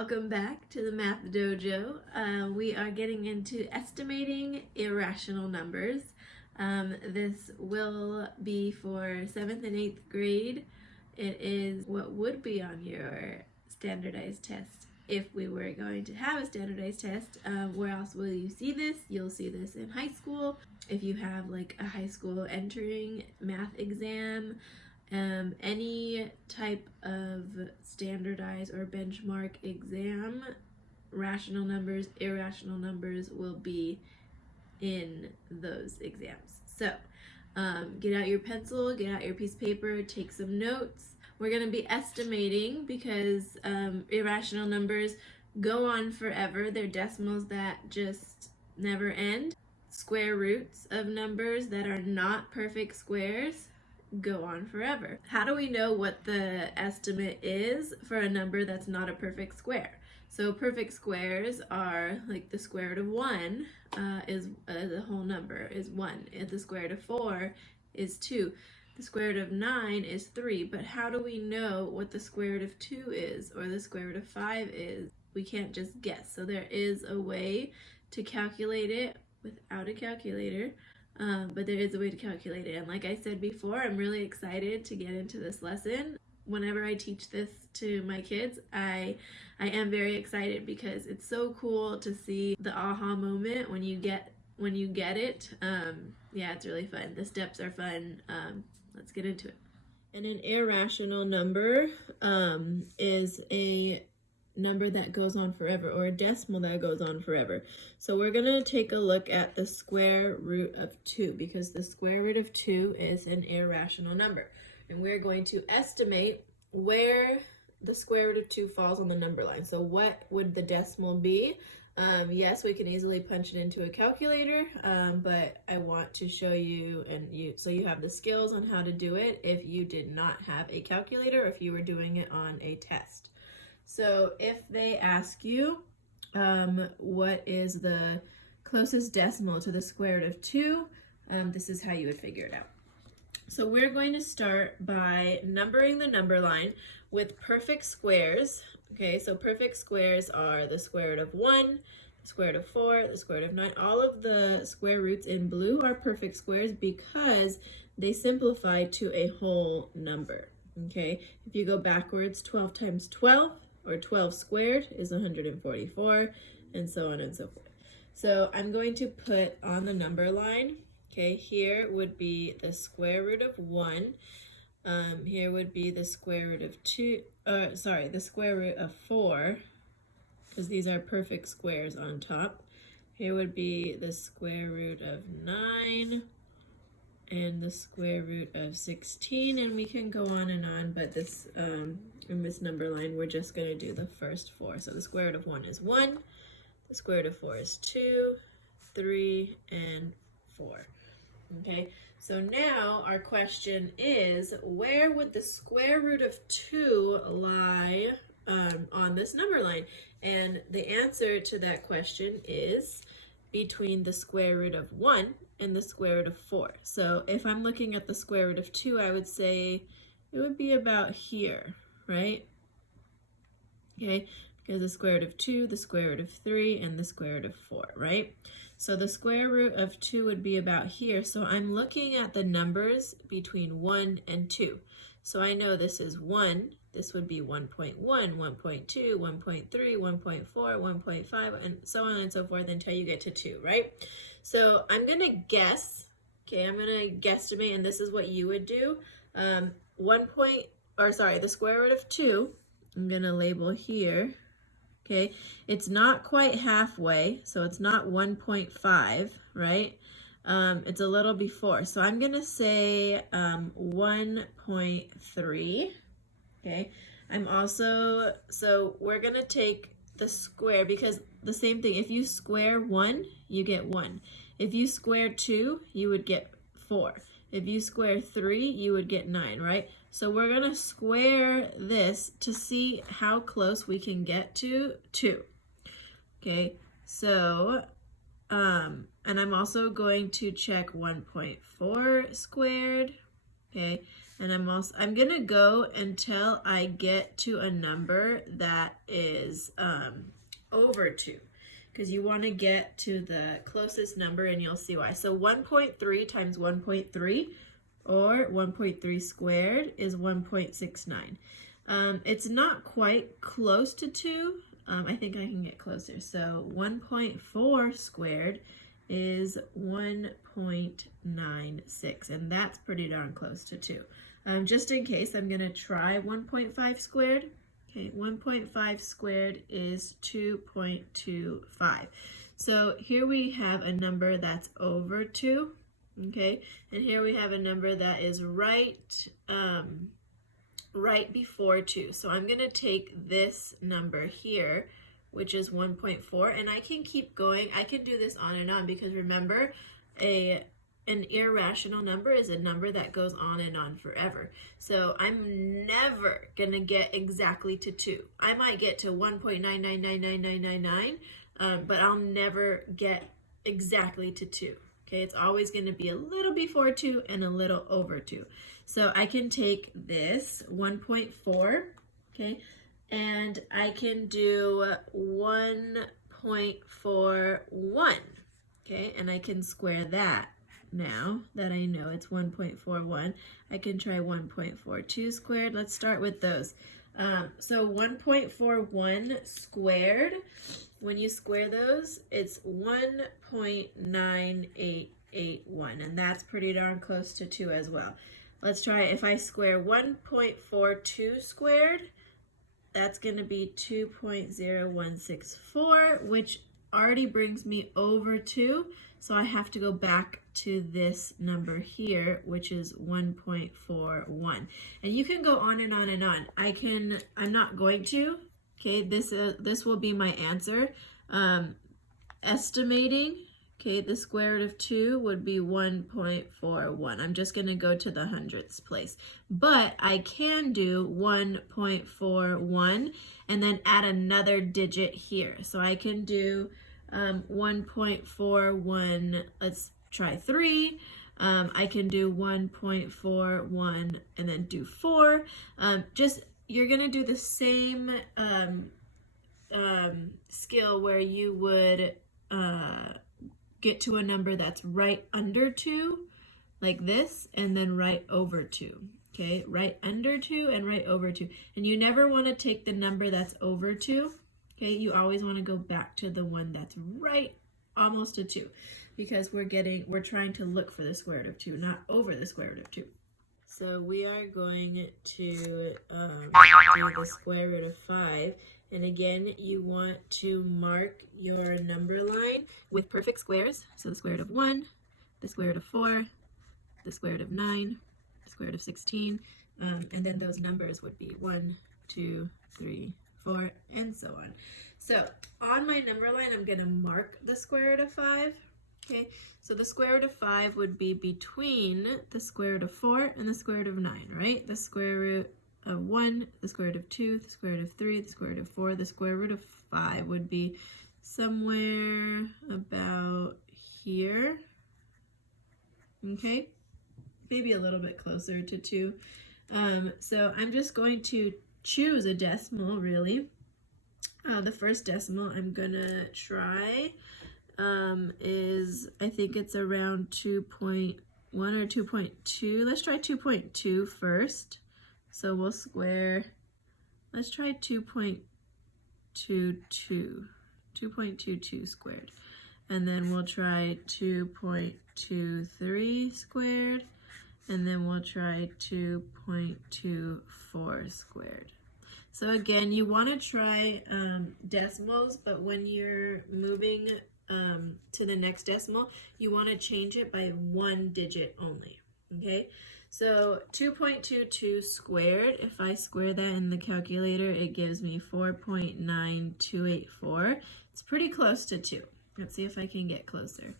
Welcome back to the Math Dojo. We are getting into estimating irrational numbers. This will be for 7th and 8th grade. It is what would be on your standardized test if we were going to have a standardized test. Where else will you see this? You'll see this in high school. If you have like a high school entering math exam, any type of standardized or benchmark exam, rational numbers, irrational numbers will be in those exams. So get out your pencil, get out your piece of paper, take some notes. We're going to be estimating because irrational numbers go on forever. They're decimals that just never end. Square roots of numbers that are not perfect squares go on forever. How do we know what the estimate is for a number that's not a perfect square? So perfect squares are like the square root of 1 is the whole number is 1. If the square root of 4 is 2. The square root of 9 is 3. But how do we know what the square root of 2 is or the square root of 5 is? We can't just guess. So there is a way to calculate it without a calculator. But there is a way to calculate it. And like I said before, I'm really excited to get into this lesson. Whenever I teach this to my kids, I am very excited because it's so cool to see the aha moment when you get it. Yeah, it's really fun. The steps are fun. Let's get into it. And an irrational number is a number that goes on forever, or a decimal that goes on forever. So we're going to take a look at the square root of 2 because the square root of 2 is an irrational number. And we're going to estimate where the square root of 2 falls on the number line. So what would the decimal be? Yes, we can easily punch it into a calculator, but I want to show you so you have the skills on how to do it if you did not have a calculator or if you were doing it on a test. So if they ask you what is the closest decimal to the square root of 2, this is how you would figure it out. So we're going to start by numbering the number line with perfect squares. Okay, so perfect squares are the square root of 1, the square root of 4, the square root of 9. All of the square roots in blue are perfect squares because they simplify to a whole number. Okay, if you go backwards, 12 times 12, or 12 squared is 144, and so on and so forth. So I'm going to put on the number line, okay, here would be the square root of 1. Here would be the square root of the square root of 4, because these are perfect squares on top. Here would be the square root of 9, and the square root of 16, and we can go on, but this in this number line we're just going to do the first 4. So the square root of 1 is 1, the square root of 4 is 2, 3, and 4. Okay, so now our question is, where would the square root of 2 lie on this number line? And the answer to that question is between the square root of 1 and the square root of 4. So if I'm looking at the square root of 2, I would say it would be about here, right? Okay, because the square root of 2, the square root of 3, and the square root of 4, right? So the square root of 2 would be about here. So I'm looking at the numbers between 1 and 2. So I know this is 1. This would be 1.1, 1.2, 1.3, 1.4, 1.5, and so on and so forth until you get to 2, right? So I'm going to guess, okay, I'm going to guesstimate, and this is what you would do. The square root of 2, I'm going to label here, okay? It's not quite halfway, so it's not 1.5, right? It's a little before, so I'm going to say 1.3. Okay, so we're going to take the square, because the same thing, if you square 1, you get 1. If you square 2, you would get 4. If you square 3, you would get 9, right? So we're going to square this to see how close we can get to 2. Okay, so, and I'm also going to check 1.4 squared. okay? And I'm gonna go until I get to a number that is over 2, because you want to get to the closest number, and you'll see why. So 1.3 times 1.3, or 1.3 squared, is 1.69. It's not quite close to 2. I think I can get closer. So 1.4 squared is 1.96, and that's pretty darn close to 2. Just in case, I'm going to try 1.5 squared. Okay, 1.5 squared is 2.25. So here we have a number that's over 2. Okay, and here we have a number that is right before 2. So I'm going to take this number here, which is 1.4, and I can keep going. I can do this on and on, because remember, an irrational number is a number that goes on and on forever. So I'm never going to get exactly to 2. I might get to 1.9999999, but I'll never get exactly to 2. Okay, it's always going to be a little before 2 and a little over 2. So I can take this 1.4, okay, and I can do 1.41, okay, and I can square that. Now that I know it's 1.41, I can try 1.42 squared. Let's start with those. So 1.41 squared, when you square those, it's 1.9881, and that's pretty darn close to 2 as well. Let's try, if I square 1.42 squared, that's going to be 2.0164, which already brings me over 2, so I have to go back to this number here, which is 1.41. And you can go on and on and on. I'm not going to. Okay, this will be my answer. Estimating, okay, the square root of 2 would be 1.41. I'm just going to go to the hundredths place. But I can do 1.41 and then add another digit here. So I can do 1.41, let's try 3. I can do 1.41 and then do 4. You're going to do the same skill where you would get to a number that's right under 2, like this, and then right over 2. Okay, right under 2 and right over 2. And you never want to take the number that's over 2. Okay, you always want to go back to the one that's right almost to 2, because we're trying to look for the square root of 2, not over the square root of 2. So we are going to do the square root of 5. And again, you want to mark your number line with perfect squares. So the square root of 1, the square root of 4, the square root of 9, the square root of 16, and then those numbers would be 1, 2, 3, 4, and so on. So on my number line, I'm going to mark the square root of 5. Okay, so the square root of 5 would be between the square root of 4 and the square root of 9, right? The square root of 1, the square root of 2, the square root of 3, the square root of 4, the square root of 5 would be somewhere about here. Okay, maybe a little bit closer to 2. So I'm just going to choose a decimal, really. The first decimal I'm gonna try is, I think it's around 2.1 or 2.2. Let's try 2.2 first. So we'll square, let's try 2.22 squared. And then we'll try 2.23 squared. And then we'll try 2.24 squared. So again, you want to try decimals, but when you're moving to the next decimal, you want to change it by 1 digit only, okay? So 2.22 squared, if I square that in the calculator, it gives me 4.9284. It's pretty close to 2. Let's see if I can get closer.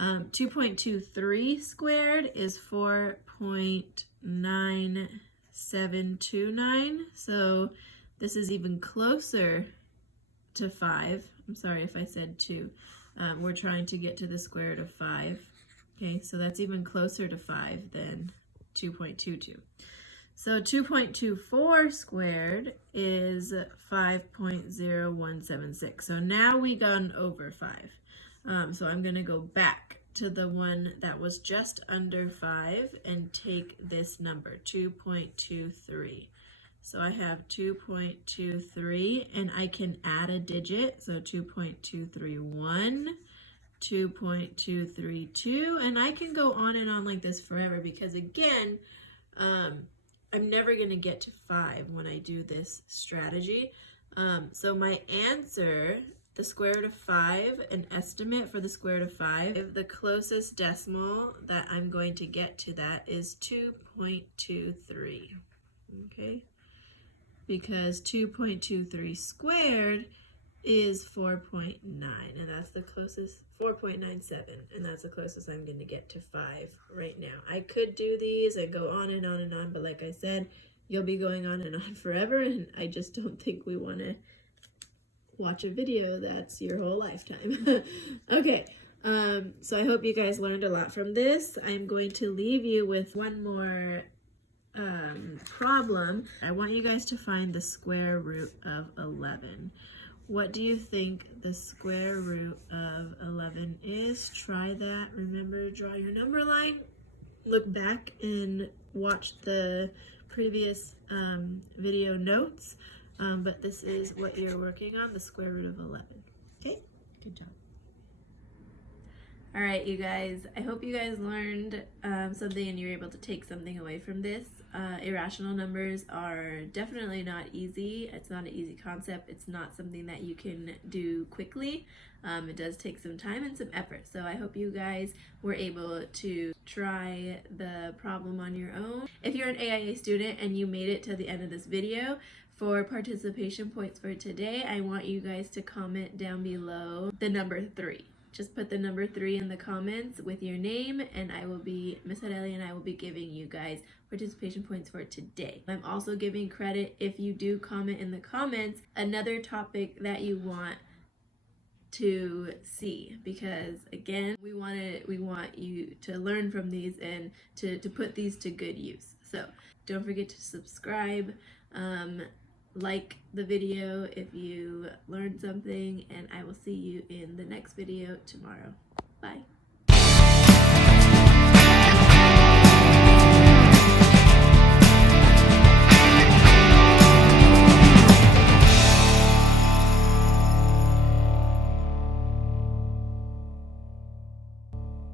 2.23 squared is 4.9729. So this is even closer to 5. I'm sorry if I said 2. We're trying to get to the square root of 5. Okay, so that's even closer to 5 than 2.22. So 2.24 squared is 5.0176. So now we gone over 5. So I'm going to go back to the one that was just under 5 and take this number, 2.23. So I have 2.23, and I can add a digit, so 2.231, 2.232, and I can go on and on like this forever because, again, I'm never going to get to 5 when I do this strategy. So my answer, the square root of 5, an estimate for the square root of 5, the closest decimal that I'm going to get to that is 2.23, okay? Because 2.23 squared is 4.9, and that's the closest, 4.97, and that's the closest I'm going to get to 5 right now. I could do these and go on and on and on, but like I said, you'll be going on and on forever, and I just don't think we want to watch a video that's your whole lifetime. Okay, so I hope you guys learned a lot from this. I'm going to leave you with one more problem. I want you guys to find the square root of 11. What do you think the square root of 11 is? Try that. Remember, draw your number line. Look back and watch the previous video notes. But this is what you're working on, the square root of 11. Okay? Good job. All right, you guys, I hope you guys learned something and you're able to take something away from this. Irrational numbers are definitely not easy. It's not an easy concept. It's not something that you can do quickly. It does take some time and some effort. So I hope you guys were able to try the problem on your own. If you're an AIA student and you made it to the end of this video, for participation points for today, I want you guys to comment down below the number 3. Just put the number 3 in the comments with your name, and Miss Adelia and I will be giving you guys participation points for today. I'm also giving credit if you do comment in the comments another topic that you want to see, because again, we want you to learn from these and to put these to good use. So don't forget to subscribe, like the video if you learned something, and I will see you in the next video tomorrow. Bye.